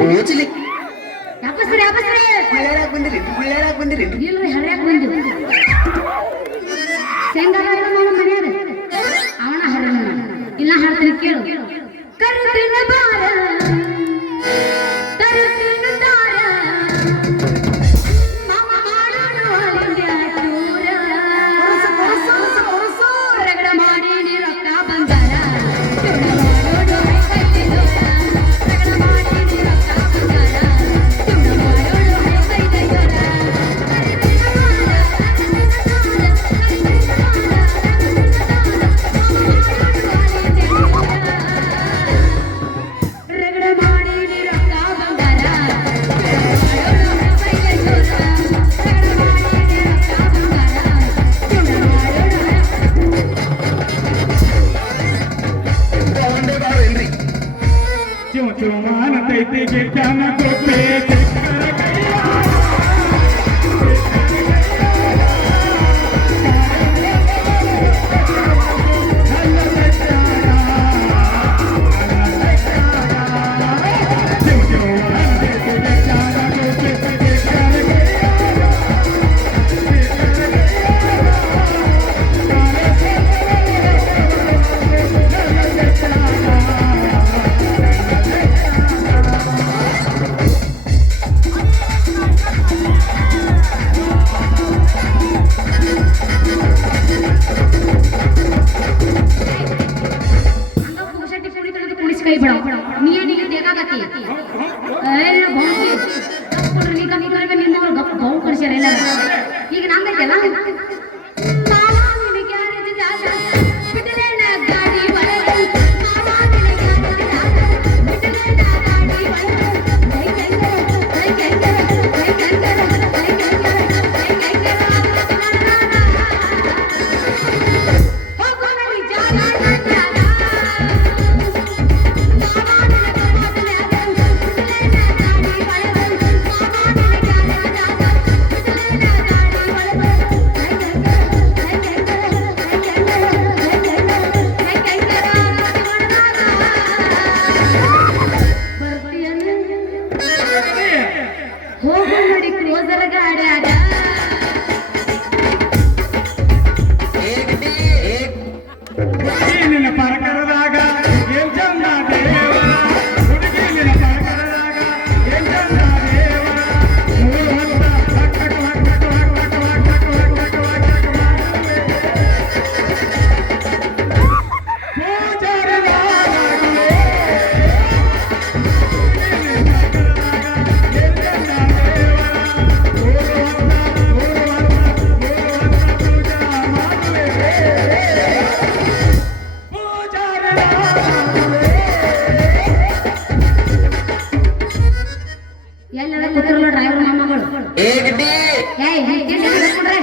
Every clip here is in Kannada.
ಬೂಜ್ಲಿ ಯಾಪಸ್ರಿ ಯಾಪಸ್ರಿ ಹಳ್ಳ್ಯಾರಾಗ ಬಂದಿರಿ ಹಳ್ಳ್ಯಾರಾಗ ಬಂದಿರಿ. ಇಲ್ರಿ Các. ஏகிட்டி ஏய் நீ கிட்ட குடுறே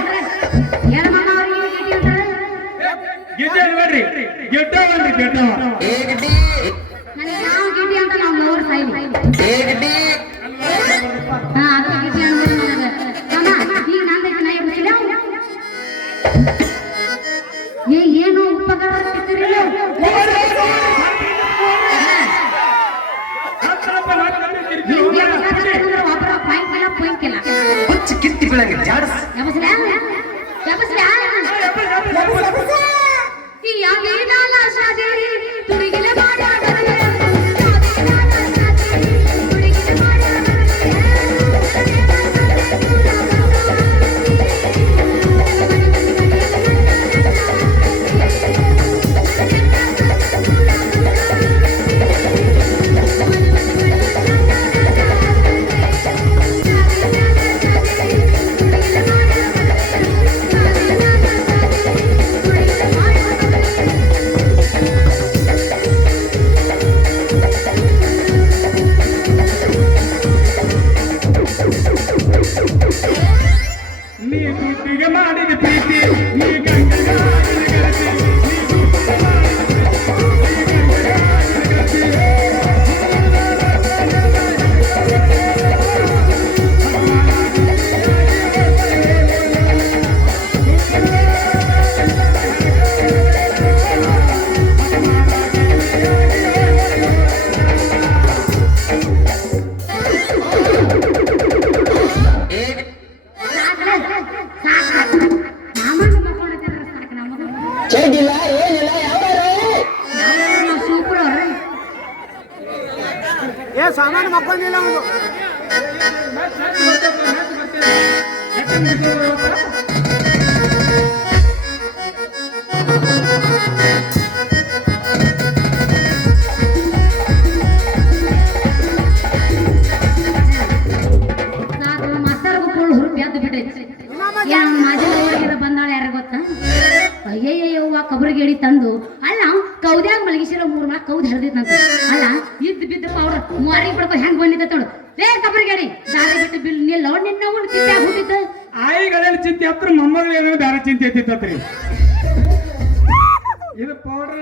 ನಿಲ್ಲ ನಿನ್ನ ತಿಪ್ಪಾಗ ಹುಟ್ಟಿದ್ದ. ಆಯಿಗಳೆಲ್ಲ ಚಿಂತೆ ಹತ್ರ ಮೊಮ್ಮಗಳು ಏನೋ ಬೇರೆ ಚಿಂತೆ ಎತ್ತಿತ್ತತ್ರಿ ಇದು ಪೌಡರ್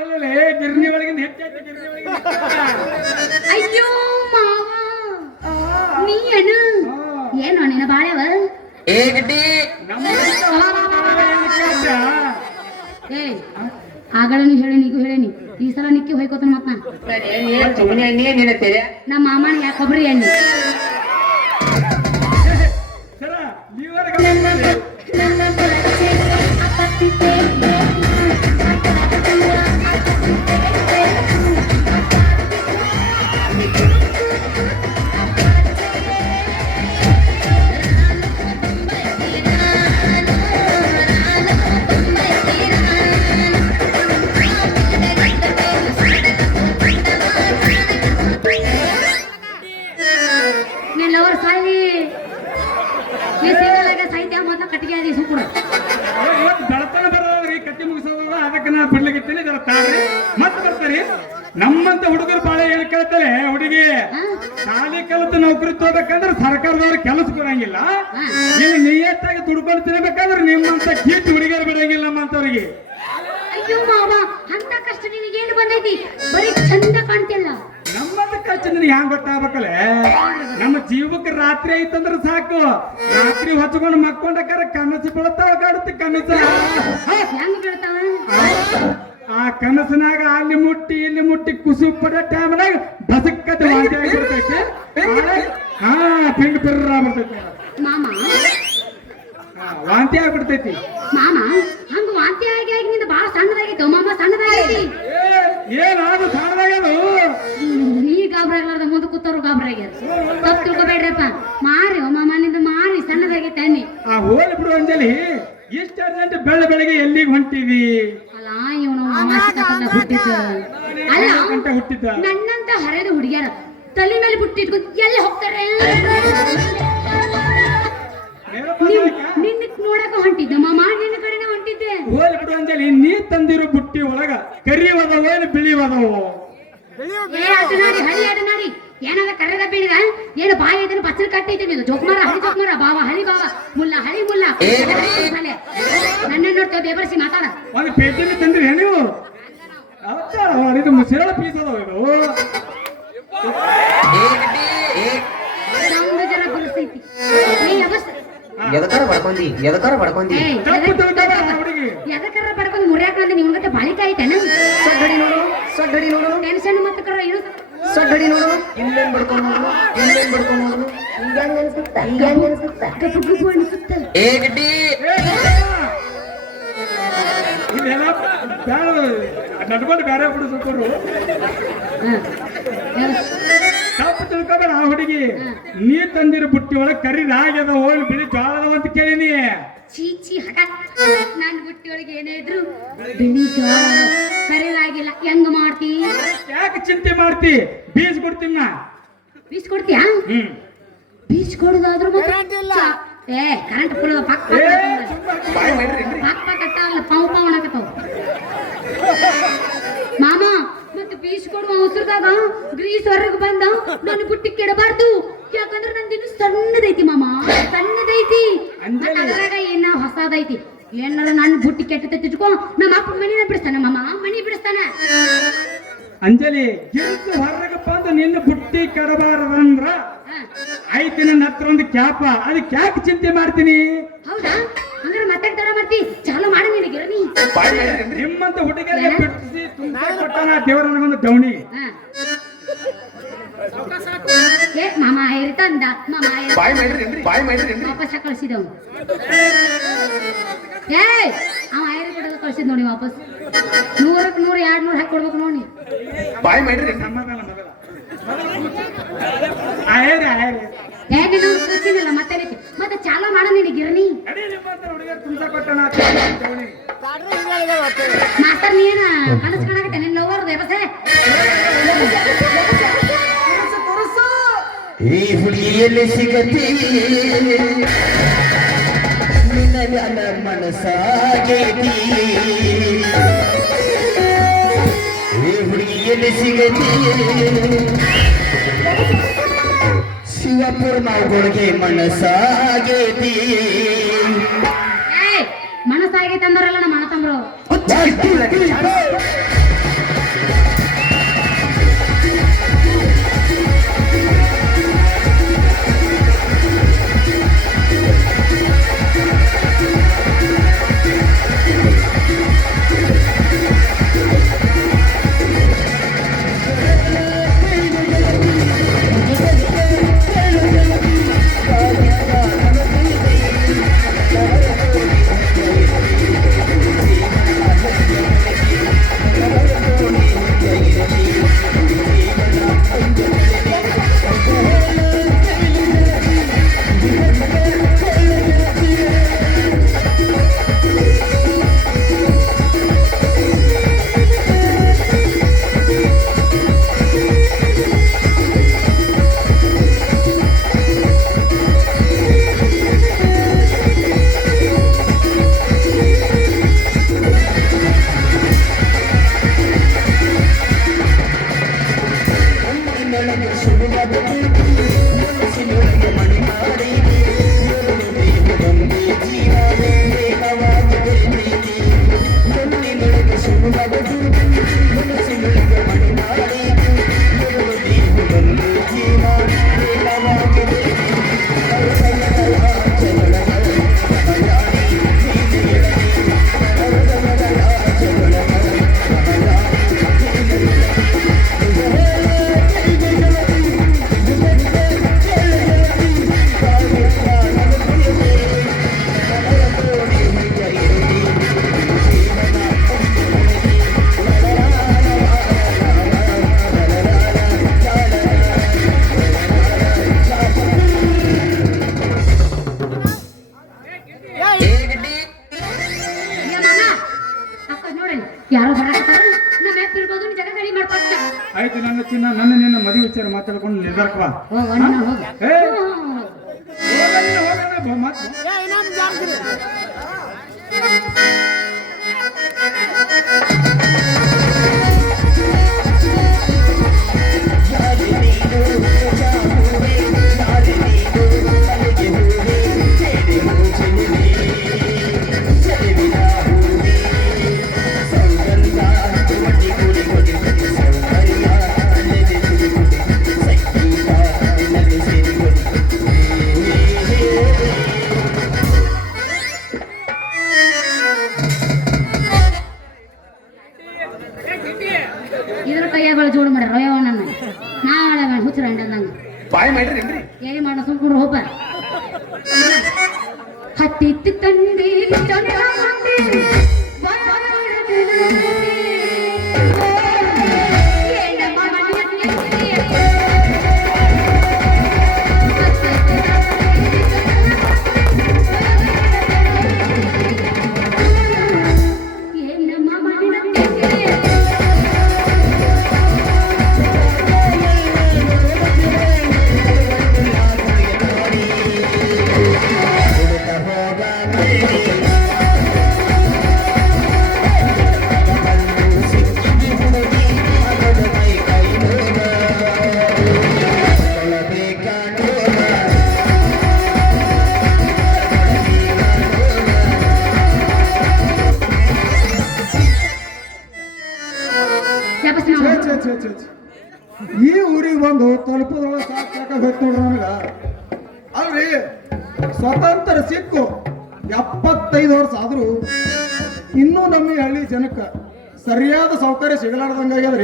ಒಳಗಿಂದ ಹೆಚ್ಚೈತಿ ಗಿರ್ನಿ ಒಳಗಿಂದ ಅಯ್ಯೋ ಮಾವ. ನೀ ಏನು ಏನು ನಿನ್ನ ಬಾಳೆವ ಏ ಗಡ್ಡಿ. ನಮ್ಮ ಏನು ಕೇಳ್ತ್ಯಾ? ಏ ಆಗಳನು ಹೇಳಿ ನೀಗೂ ಈ ಸಲ ನಿಕ್ಕಿ ಹೋಯ್ಕೋತಾನ ಮತ್ತ. ನಮ್ಮ ಮಾಮನ ಯಾಕೊಬ್ರಿ ಎಣ್ಣೆ ಇಲ್ಲಿ ಮುಟ್ಟಿ ಕುಸು ಪಡೋ ಟೈಮ್ನಾಗ ಬಸಕ್ಕದ ವಾಂತಿ ಆಗಿರ್ತೈತಿ ಹಾ ಪಿಂಡ್ ಪಿರ್ರ ಬರ್ತೈತಿ ವಾಂತಿ ಆಗ್ಬಿಡ್ತೈತಿ. ಜೋಕ್ಮಾರ ಹಳಿ ಜೋಕ್ಮಾರ ಬಾವ ಹಳಿ ಬಾವ ಮುಲ್ಲ ಹಳಿ ಮುಲ್ಲ. ನನ್ನ ನೋಡ್ತೇವೆ ಬೇಬರ್ಸಿ ಮಾತಾಡ. ಒಂದು ಪೇಟಿನ ತಂದ್ರಿ ನೀವು ಹೌದಾ ಇದು ಮುಸಿರಳ ಪೀಸ್ ಅದಾವ ಇದು. ಏ ಗಡ್ಡಿ ಏ. ನಮ್ದು ಜನ ಬುಲ್ಸೈತಿ ನೀ ಅವಸ್ ಎದಕಾರ ಬಡ್ಕೊಂಡಿ ಎದಕಾರ ಬಡ್ಕೊಂಡಿ ಏಯ್ ತಪ್ಪು ತಿಳ್ಕೊಬೇಡ ಹುಡುಗಿ. ಎದಕ್ಕಾರ ಬಡ್ಕೊಂಡು ಮುರಿಯಾಕ ನಿಮ್ಗತ್ತೆ ಬಾಳಿಕೆ ಐತೆನ ಸೊಡ್ಡಡಿ ನೋಡು ಸೊಡ್ಡಡಿ ನೋಡು. ಟೆನ್ಷನ್ ಮತ್ತೆ ಕರ ಇಳು ಸೊಡ್ಡಡಿ ನೋಡು ಇಲ್ಲೇನ್ ಬಡ್ಕೊಂಡು ನೋಡು ಇಲ್ಲೇನ್ ಬಡ್ಕೊಂಡು ನೋಡು ಹಿಂಗಂಗ್ ಅನ್ಸುತ್ತ ಹಿಂಗಂಗ್ ಅನ್ಸುತ್ತ. ಗಬ್ಬು ಗಬ್ಬು ಅನಿಸುತ್ತೆ. ಏ ಗಡ್ಡಿ! ಇದೆಲ್ಲ ಬ್ಯಾಡ ನಡ್ಕೊಂಡು ಬೇರೆ ಹಾ ತಪ್ಪು ತಿಳ್ಕೊಬೇಡ ಆ ಹುಡುಗಿ. ನೀ ತಂದಿರ ಬುಟ್ಟಿ ಒಳಗೆ ಕರಿ ರಾಗ್ಯದ ಹೋಗಿ ಬಿಳಿ ಜೋಳದ ಅಂತ ಕೇಳಿನಿ ಚೀ ಚೀ ಹಠ ನನ್ ಬುಟ್ಟಿ ಒಳಗೆ ಏನೇ ಇದ್ರು ಬಿಳಿ ಜೋಳ ಕರೆಲಾಗಿಲ್ಲ ಹೆಂಗ್ ಮಾಡ್ತಿ? ಯಾಕೆ ಚಿಂತೆ ಮಾಡ್ತಿ? ಬೀಸ್ ಕೊಡ್ತೀನಿ ನಾ. ಬೀಸ್ ಕೊಡ್ತೀಯಾ ಹ್ಮ್. ಬೀಸ್ ಕೊಡುದಾದ್ರೂ ಏ ಕರೆಂಟ್ ಫುಲ್ ಪಕ್ ಪಕ್ ಪಕ್ ಪಕ್ ಅಲ್ಲ ಪಾವ್ ಪಾವ್ ಅನ್ನಕತ್ತಾವ. ಮಾಮ ಮತ್ತೆ ಬೀಸ್ ಕೊಡುವ ಉಸಿರದಾಗ ಗ್ರೀಸ್ ಹೊರಗೆ ಬಂದ ನನ್ನ ಬುಟ್ಟಿ ಕೆಡಬಾರ್ದು. ಯಾಕಂದ್ರೆ ನಂದಿನ್ನು ಸಣ್ಣದೈತಿ ಮಾಮ. ಸಣ್ಣದೈತಿ. ಅದ್ರಾಗ ಏನ ಹೊಸದೈತಿ. ಏನಾರ ನನ್ನ ಬುಟ್ಟಿ ಕೆಟ್ಟ ತಿಳ್ಕೊ ನಮ್ಮ ಅಪ್ಪ ಮನಿನ ಬಿಡಿಸ್ತಾನ ಮಾಮ. ಮನಿ ಬಿಡಿಸ್ತಾನ. ಅಂಜಲಿ ಗಿರ್ಸು ಹೊರಗೆ ಬಂದು ನಿನ್ನ ಬುಟ್ಟಿ ಕೆಡಬಾರದಂದ್ರ. ಐತಿ ನನ್ನ ಹತ್ರ ಒಂದು ಕ್ಯಾಪ. ಅದಕ್ಕೆ ಯಾಕೆ ಚಿಂತೆ ಮಾಡ್ತೀನಿ. ಹೌದಾ? ಅಂದ್ರೆ ಮತ್ತೆ ತಡ ಮಾಡ್ತಿ. ಚಾಲು ಮಾಡಿ ನಿನಗೆ ನಿಮ್ಮಂತ ಹುಡುಗರಿಗೆ ಬಿಡಿಸಿ ತುಂಬ ಕೊಟ್ಟಾನ ದೇವರ ನನಗೊಂದು ದವಣಿ ಏ ಮಾಮ ಐರಿ ತಂದ ಮಾಮ ಬಾಯ್ ಮಾಡ್ರಿ ಬಾಯ್ ಮಾಡ್ರಿ ವಾಪಸ್ ಕಳ್ಸಿದವ್ ಏ ಅವ ಐರಿ ಕೊಡೋದು ಕಳ್ಸಿದ್ ನೋಡಿ ವಾಪಸ್. ನೂರಕ್ಕೆ ನೂರು ಎರಡು ನೂರು ಹಾಕಿ ಕೊಡ್ಬೇಕು ನೋಡಿ. ಬಾಯ್ ಮಾಡ್ರಿ ಹೇಗೆ ನಾವು ಕಳ್ಸಿದಿಲ್ಲ ಮತ್ತೆ? ಮತ್ತೆ ಚಾಲ ಮಾಡ ನೀನು ಗಿರಣಿ. ಮಾಸ್ತರ್ ನೀನ ಕನಸು ಕಾಣಕತ್ತೆ ನಿನ್ನ ಲವರ್ ವ್ಯವಸ್ಥೆ ಈ ಹುಲಿಯಲ್ಲಿ ಸಿಗತಿ. ನಿನ್ನ ಮನಸ್ಸಾಗೇತಿ. ಈ ಹುಡುಗಿಯಲ್ಲಿ ಸಿಗತಿ. ಶಿವಪುರ ಏ ಏಯ್ ಮನಸ್ಸಾಗೈತೆ ಅಂದವರಲ್ಲ ನಮ್ಮ ಅಣ್ಣ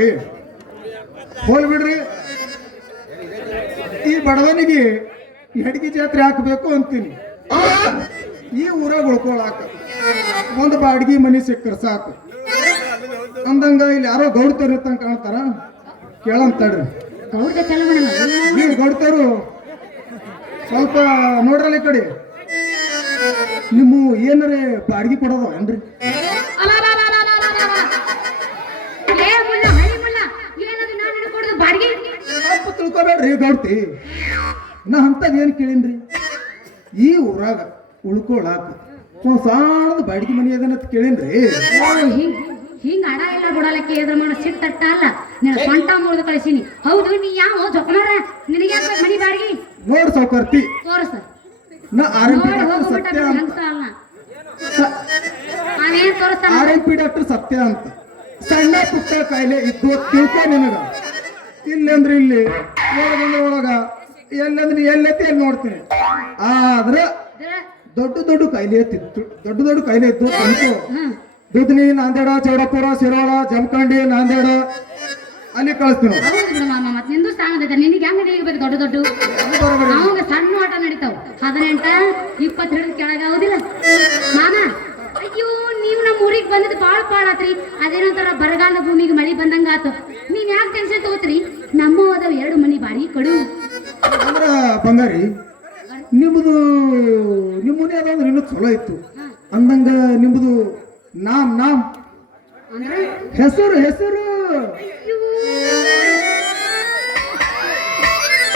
ಸಿಗಲಾರ್ದಂಗಾಗ್ಯದ್ರಿ ಹೋಲ್ ಬಿಡ್ರಿ. ಈ ಬಡವನಿಗೆ ಹೆಡ್ಗಿ ಜಾತ್ರೆ ಹಾಕಬೇಕು ಅಂತೀನಿ. ಈ ಊರಾಗ ಉಳ್ಕೊಳಾಕ ಒಂದು ಬಾಡ್ಗಿ ಮನಿ ಸಿಕ್ಕರ್ ಸಾಕು. ಅಂದಂಗ ಇಲ್ಲಿ ಯಾರೋ ಗೌಡ್ತವ್ರು ಇರ್ತಂಗ ಕಾಣ್ತಾರ? ಕೇಳಂತಾಡ್ರಿ ನೀವು ಗೌಡ್ತವ್ರು ಸ್ವಲ್ಪ ನೋಡ್ರಲ್ಲ ಈ ಕಡೆ. ನಿಮ್ಮ ಏನಾರೇ ಬಾಡ್ಗಿ ಕೊಡೋದು ಏನ್ರಿ? ತಿಳ್ಕೊಬೇಡ್ರಿ ಗೌಡ್ತಿ ನಾ ಅಂಥದ್ದು ಏನು ಕೇಳೀನ್ರಿ? ಈ ಊರಾಗ ಉಳ್ಕೊಳಾಕ ಒಂದ್ ಸಣ್ಣದ ಬಾಡಿಗೆ ಮನೆ ಅದನ್ನ ಕೇಳೀನ್ರಿ. ಹಿಂಗ್ ಹಿಂಗ್ ಅಡ ಇಲ್ಲ ಬಿಡಲಕ್ಕೆ ಎದ್ರ ಮಾಡ ಸಿಟ್ಟಟ್ಟ ಅಲ್ಲ. ನಿನ್ನ ಸೊಂಟ ಮುರಿದು ಕಳಿಸೀನಿ. ಹೌದು ನೀ ಯಾವ ಜೊಕಮಾರ? ನಿನಗೆ ಯಾಕೆ ಮನಿ ಬಾಡಿಗೆ? ನೋಡ್ ಸೌಕರ್ತಿ ತೋರಸ. ನಾ ಆರ್ ಎಂ ಪಿ ನೋಡಿ ಡಾಕ್ಟರ್ ಹೋಗ್ಬಿಟ್ಟ ಸತ್ಯ ಅಂತ. ಹಂಗಸ ಅಲ್ಲ. ಅವನೇನ್ ತೋರಿಸ್ತಾನ R M P doctor Satya ಅಂತ. ಸಣ್ಣ ಪುಟ್ಟ ಕಾಯಿಲೆ ಇದ್ದು ತಿಳ್ಕೊ ನಿನಗ. ಇಲ್ಲಂದ್ರೆ ಇಲ್ಲಿ. ಒಳಗಂದ್ರೆ ಒಳಗ. ಎಲ್ಲಂದ್ರೆ ಎಲ್ಲೆತ್ತಿ ಅಲ್ಲಿ ನೋಡ್ತೀನಿ. ಆದ್ರ ದೊಡ್ಡ ದೊಡ್ಡ ಕಾಯಿಲೆ ಎತ್ತಿತ್ತು ದೊಡ್ಡ ದೊಡ್ಡ ಕಾಯಿಲೆ ಇತ್ತು ತಂತು ದುದ್ನಿ ನಾಂದೇಡ ಚೌಡಪುರ ಶಿರೋಳ ಜಮಖಂಡಿ ನಾಂದೇಡ. ಅಲ್ಲಿ ಕಳಿಸ್ತೀನಿ ಮತ್ತೆ ನಿಂದು ಸ್ಥಾನದ ನಿನಗೆ ಹೆಂಗ್ ನಿಲ್ಬೇಕು ದೊಡ್ಡ ದೊಡ್ಡ? ಅವಾಗ ಸಣ್ಣ ಆಟ ನಡೀತಾವ. ಹದಿನೆಂಟ ಇಪ್ಪತ್ತು ಹಿಡಿದು ಆಗುದಿಲ್ಲ. ಮಾಮ ಅಯ್ಯೋ ನೀವು ನಮ್ಮ ಊರಿಗೆ ಬಂದಿದ್ದು ಭಾಳ ಪಾಳಾತ್ರಿ. ಅದೇನೋ ತರ ಬರಗಾಲ ಭೂಮಿಗೆ ಮಳಿ ಬಂದಂಗ ಆತು ನೀವ್ ಯಾಕೆ ಟೆನ್ಷನ್ ತಗೋತ್ರಿ? ನಮ್ಮ ಅದಾವ ಎರಡು ಮನಿ ಬಾಡಿ ಕಡು. ಅಂದ್ರ ಬಂಗಾರಿ ನಿಮ್ಮದು ನಿಮ್ಮ ಮನೆ ಇನ್ನೂ ಚಲೋ ಇತ್ತು. ಅಂದಂಗ ನಿಮ್ಮದು ನಾಮ್ ನಾಮ್. ಅಂದ್ರೆ? ಹೆಸರು ಹೆಸರು.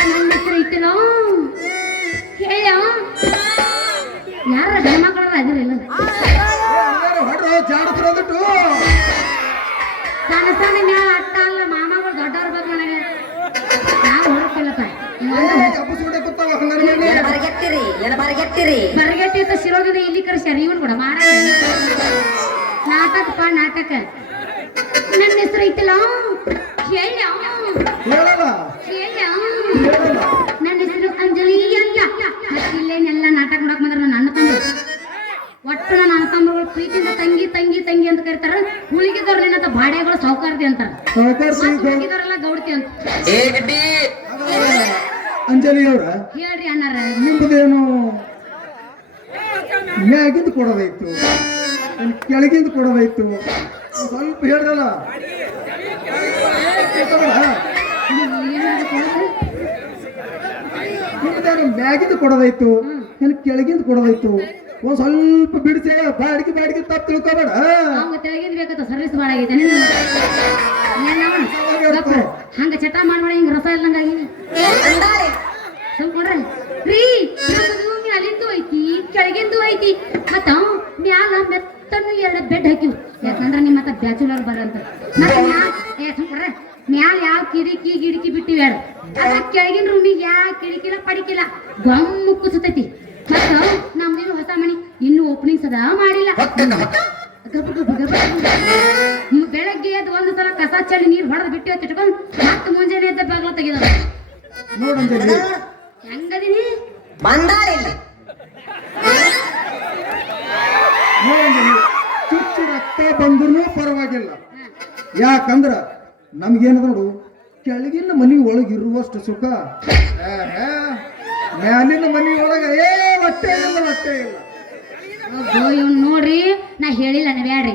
ನನ್ನ ಹೆಸರು ಹೇಳ? ಯಾರ ಗಣಮಕ್ಕಳ ಅದಿರಲ್ಲ ಜಾಡತ್ರ ಅಂದ್ಬಿಟ್ಟು ಸಣ್ಣ ಸಣ್ಣ ಮ್ಯಾಲ ಅಟ್ಟ ಅಲ್ಲ ಮಾಮಗಳು ದೊಡ್ಡವ್ರ ಬೇಕು ನನಗೆ ನಾವು. ಏನ ಬರಗೆಟ್ಟಿರಿ? ಏನ ಅಂತ ಶಿರೋಗದ ಇಲ್ಲಿ ಕರೆಸ್ಯಾರ ಇವನು ಕೂಡ ಮಾಡ. ನಾಟಕಪ್ಪ ನಾಟಕ. ನನ್ನ ಹೆಸರು ಐತಿಲ್ಲ ಹೇಳ ಹೇಳಲ್ಲ. ಹೇಳ ಹೇಳಲ್ಲ. ನನ್ನ ಹೆಸರು ಅಂಜಲಿ ಅಂತ ಮತ್ತೆ ಇಲ್ಲೇನೆಲ್ಲ ನಾಟಕ ಮಾಡಕ್ ಬಂದ್ರ ನನ್ನ ಅಣ್ಣ ತಮ್ಮ ಒಟ್ಟು ನನ್ನ ಅಣ್ಣ ತಮ್ಮಗಳು ಪ್ರೀತಿಯಿಂದ ತಂಗಿ ತಂಗಿ ತಂಗಿ ಅಂತ ಕರೀತಾರ ಉಳಿಗಿದವ್ರಲ್ಲಿ ಏನಂತ ಬಾಡೆಗಳು ಸೌಕಾರ್ದಿ ಅಂತಾರ. ಉಳಿಗಿದವರೆಲ್ಲ ಗೌಡ್ತಿ ಅಂತ. ಅಂಜಲಿ ಅವ್ರ? ಹೇಳ್ರಿ ಅಣ್ಣಾರ. ನಿಮ್ಮದೇನು ಮ್ಯಾಗಿಂದ ಕೊಡೋದಾಯ್ತು ಕೆಳಗಿಂದ ಕೊಡೋದಾಯ್ತು ಸ್ವಲ್ಪ ಹೇಳ್ದಲ್ಲ? ನಿಮ್ದೇನು ಮ್ಯಾಗಿಂದ ಕೊಡೋದಾಯ್ತು ಏನು ಕೆಳಗಿಂದ ಕೊಡೋದೈತು? ಒಂದ್ ಸ್ವಲ್ಪ ಬಿಡಿಸಿ ಬಾಡಿಗೆ ಬಾಡಿಗೆ ತಪ್ಪು ತಿಳ್ಕೊಬೇಡ. ಅವಂಗ ತೆಳಗಿಂದ ಬೇಕತ್ತ ಸರ್ವಿಸ್ ಭಾಳ ಆಗೈತೆ. ಹಂಗ ಚಟ ಮಾಡ್ಬೇಡ ಹಿಂಗ ರಸ ಇಲ್ಲಂಗಾಗಿ ಸುಮ್ಕೊಂಡ್ರೆ ರೀ ಅಲ್ಲಿಂದು ಐತಿ ಕೆಳಗಿಂದು ಐತಿ. ಮತ್ತ ಮ್ಯಾಲ ಮೆತ್ತನ್ನು ಎರಡು ಬೆಡ್ ಹಾಕಿವ್. ಯಾಕಂದ್ರೆ ನಿಮ್ಮ ಮತ್ತ ಬ್ಯಾಚುಲರ್ ಬರಂತ. ಮತ್ತ ಮ್ಯಾಲ ಏ ಸುಮ್ಕೊಂಡ್ರೆ ಮ್ಯಾಲ ಯಾವ ಕಿರಿಕಿ ಗಿಡಿಕಿ ಬಿಟ್ಟಿವಿ ಎರಡು ಅದ ಕೆಳಗಿನ ರೂಮಿಗೆ ಯಾವ ಕಿಡಿಕಿಲ್ಲ ಪಡಿಕಿಲ್ಲ ಗಮ್ಮು ಕುಸತೈತಿ. ಮತ್ತ ಇನ್ನು ಸದಾ ಮಾಡಿಲ್ಲ. ಗಬ ಗಬ ಗಬ ನೀವು ಬೆಳಗ್ಗೆ ಎದ್ದು ಒಂದು ಸಲ ಕಸ ಚಳಿ ನೀರು ಹೊಡೆದು ಬಿಟ್ಟು ತಿಟ್ಕೊಂಡು ಮತ್ತೆ ಮುಂಜಾನೆ ಎದ್ದ ಬಾಗ್ಲ ತೆಗೆದ ಹೆಂಗದೀನಿ ಬಂದಾಳಿಲ್ಲಿ ಚುಚ್ಚು ರಕ್ತ ಬಂದ್ರೂ ಪರವಾಗಿಲ್ಲ. ಯಾಕಂದ್ರ ನಮ್ಗೇನದ ನೋಡು ಕೆಳಗಿನ ಮನಿ ಒಳಗೆ ಇರುವಷ್ಟು ಸುಖ. ಮ್ಯಾಲಿನ ಮನಿ ಒಳಗೆ ಏ ಹೊಟ್ಟೆ ಇಲ್ಲ ಹೊಟ್ಟೆ ಇಲ್ಲ. ಇವ್ನು ನೋಡ್ರಿ ನಾ ಹೇಳಿಲ್ಲ ನೀವು ಬ್ಯಾಡ್ರಿ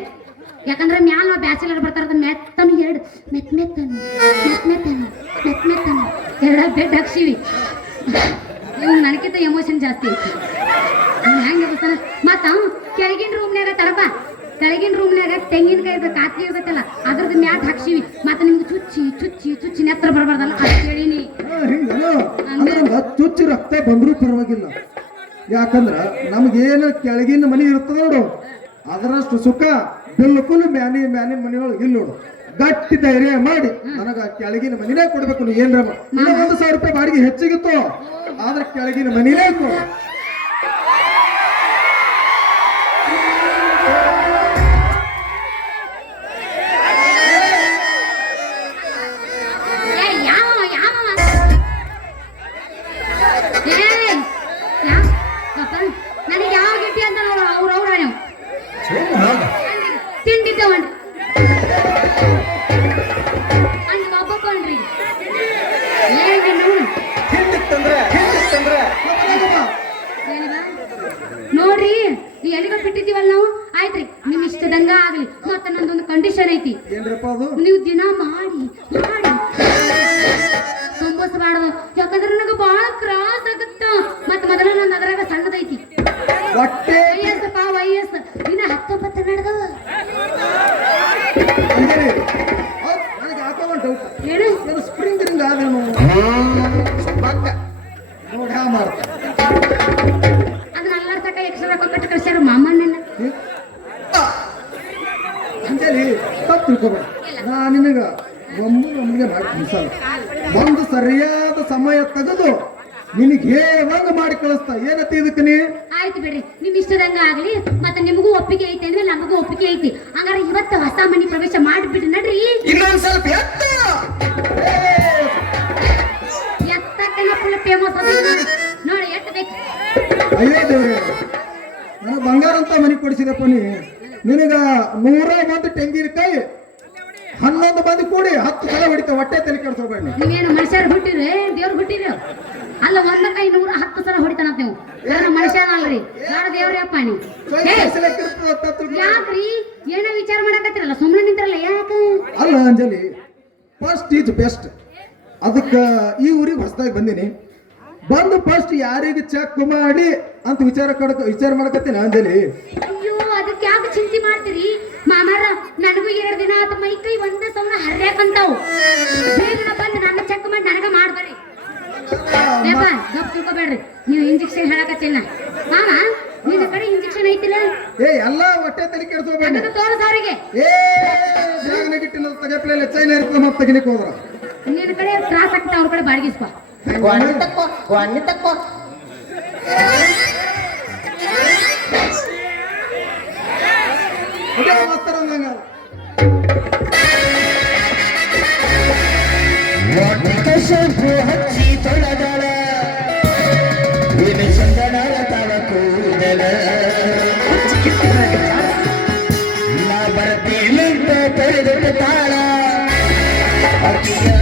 ಯಾಕಂದ್ರೆ ಮ್ಯಾಲ ಬ್ಯಾಚುಲರ್ ಬರ್ತಾರ ಮೆತ್ತನು ಎರಡು ಮೆತ್ ಮೆತ್ತನು ಮೆತ್ ಮೆತ್ತನು ಮೆತ್ ಮೆತ್ತನು ಎರಡು ಬೆಡ್ ಹಾಕ್ಸಿವಿ. ಇವ್ನು ನನಗಿಂತ ಎಮೋಷನ್ ಜಾಸ್ತಿ. ಐತಿ ಹೆಂಗೆ ಗೊತ್ತಾನ ಮತ್ತ ಕೆಳಗಿನ ರೂಮ್ನ್ಯಾಗ ತರಪ ಕೆಳಗಿನ ರೂಮ್ನ್ಯಾಗ ತೆಂಗಿನಕಾಯಿ ಬೇಕು ಆತ್ಲಿ ಇರ್ಬೇಕಲ್ಲ ಅದ್ರದ್ದು ಮ್ಯಾಟ್ ಹಾಕ್ಸಿವಿ. ಮತ್ತೆ ನಿಮ್ಗೆ ಚುಚ್ಚಿ ಚುಚ್ಚಿ ಚುಚ್ಚಿ ನೆತ್ರ ಬರಬಾರ್ದಲ್ಲ ಅದು ಕೇಳಿನಿ. ಚುಚ್ಚಿ ರಕ್ತ ಬಂದ್ರೂ ಪರವಾಗಿಲ್ಲ. ಯಾಕಂದ್ರ ನಮ್ಗೇನು ಕೆಳಗಿನ ಮನಿ ಇರ್ತದ ನೋಡು. ಅದರಷ್ಟು ಸುಖ ಬಿಲ್ಕುಲ್ ಮ್ಯಾನಿ ಮ್ಯಾನಿನ ಮನೆಯೊಳಗೆ ಇಲ್ಲ ನೋಡು. ಗಟ್ಟಿ ಧೈರ್ಯ ಮಾಡಿ ನನಗ ಕೆಳಗಿನ ಮನಿನೇ ಕೊಡ್ಬೇಕು ಏನ್ರಮ್ಮ? ಒಂದು ಸಾವಿರ ರೂಪಾಯಿ ಬಾಡಿಗೆ ಹೆಚ್ಚಿಗಿತ್ತು? ಆದ್ರೆ ಕೆಳಗಿನ ಮನಿನೇ ಕೊಡು. ನಿನಗೆ ಹೇಳಂಗ ಮಾಡಿ ಕಳಿಸ್ತಾ. ಏನತ್ತಿ ಇದಕ್ಕೆ ನೀ? ಆಯ್ತು ಬಿಡ್ರಿ. ನಿಮ್ ಇಷ್ಟದಂಗ ಆಗ್ಲಿ ಮತ್ತೆ ನಿಮಗೂ ಒಪ್ಪಿಗೆ ಐತಿ ಅಂದ್ರೆ ನಮಗೂ ಒಪ್ಪಿಗೆ ಐತಿ. ಹಂಗಾರೆ ಇವತ್ತು ಹೊಸ ಮನಿ ಪ್ರವೇಶ ಮಾಡಿಬಿಡ್ರಿ ನಡ್ರಿ. ಇನ್ನೊಂದ್ ಸ್ವಲ್ಪ ಎತ್ತ! ಎತ್ತಕ್ಕನ ಫುಲ್ ಫೇಮಸ್ ನೋಡಿ ಎತ್ತ ಬೇಕು. ಅಯ್ಯೋ ದೇವ್ರೆ ನಾನು ಬಂಗಾರ ಅಂತ ಮನಿ ಕೊಡಿಸಿದಪ್ಪ ನೀ. ನಿನಗ ನೂರ ಒಂದು ತೆಂಗಿನಕಾಯಿ ಹನ್ನೊಂದು ಮಂದಿ ಕೂಡಿ ಹತ್ತು ಸಲ ಹೊಡಿತ ಹೊಟ್ಟೆ ತಲೆ ಕೆಡ್ಸೋಬೇಡ ನೀ. ನೀವೇನು ಮನುಷ್ಯರು ಹುಟ್ಟಿರಿ ದೇವ್ರು ಹುಟ್ಟಿರಿ ಅಲ್ಲ ಒಂದ ಕೈ ನೂರ ಹತ್ತು ಸಲ ಹೊಡಿತಾನಂತ ನೀವು. ಯಾರ ಮನುಷ್ಯನಲ್ರಿ ಯಾರ ದೇವ್ರಪ್ಪ ನೀವು. ಯಾಕ್ರಿ? ಏನೋ ವಿಚಾರ ಮಾಡಕತ್ತಿರಲ್ಲ? ಸುಮ್ಮನೆ ನಿಂತಿರಲ್ಲ ಯಾಕ? ಅಲ್ಲ ಅಂಜಲಿ ಫಸ್ಟ್ ಈಸ್ ಬೆಸ್ಟ್ ಅದಕ್ಕೆ ಈ ಊರಿಗೆ ಹೊಸದಾಗಿ ಬಂದೀನಿ. ಬಂದು ಫಸ್ಟ್ ಯಾರಿಗೆ ಚೆಕ್ ಮಾಡಿ ಅಂತ ವಿಚಾರ ಕಡಕ ವಿಚಾರ ಮಾಡಕತ್ತೀನಿ ಅಂಜಲಿ. ಅಯ್ಯೋ ಅದಕ್ಕೆ ಯಾಕೆ ಚಿಂತೆ ಮಾಡ್ತೀರಿ? ಮಾಮಾರ ನನಗೂ ಎರಡು ದಿನ ಆತ ಮೈ ಕೈ ಒಂದೇ ಸೌನ ಹರ್ಯಾಕಂತಾವು ಬೇಗನ ಬಂದು ನನ್ನ ಚೆಕ್ ಮಾಡಿ ನನಗ ಮಾಡ್ಬರಿ ಏಪ ಗಪ್ ತಿಳ್ಕೊಬೇಡ್ರಿ. ನೀವು ಇಂಜೆಕ್ಷನ್ ಹೇಳಕತ್ತಿಲ್ಲ. ಮಾಮ ನಿನ್ನ ಕಡೆ ಇಂಜೆಕ್ಷನ್ ಐತಿಲ್ಲ? ಏ ಎಲ್ಲ ಹೊಟ್ಟೆ ತಲೆ ಕೆಡಿಸ್ಕೋಬೇಡ. ತೋರಿಸ ಅವರಿಗೆ. ಏ ಬ್ಯಾಗ್ನಾಗ ಇಟ್ಟಿನ ತಗಪ್ಲೆ ಚೈನ ಇರ್ತದೆ ಮತ್ತೆ ತೆಗಿಲಿಕ್ಕೆ ಹೋದ್ರ. ನಿನ್ನ ಕಡೆ ತ್ರಾಸ ಆಗ್ತಾ ಅವ್ರ ಕಡೆ ಬಾಡಿಗಿಸ್ಕೊ ಗೊಂಡಿ ತಕ್ಕೋ ಗೊಂಡಿ ತಕ್ಕೋ. ಅದೇ ಮಾಸ್ತರ ಹಂಗ వాటితో షంపు హచ్చి తొలగల విని చందనాల తవ కూదల నా బరపీలంత పెరుగట తాళ అతిగా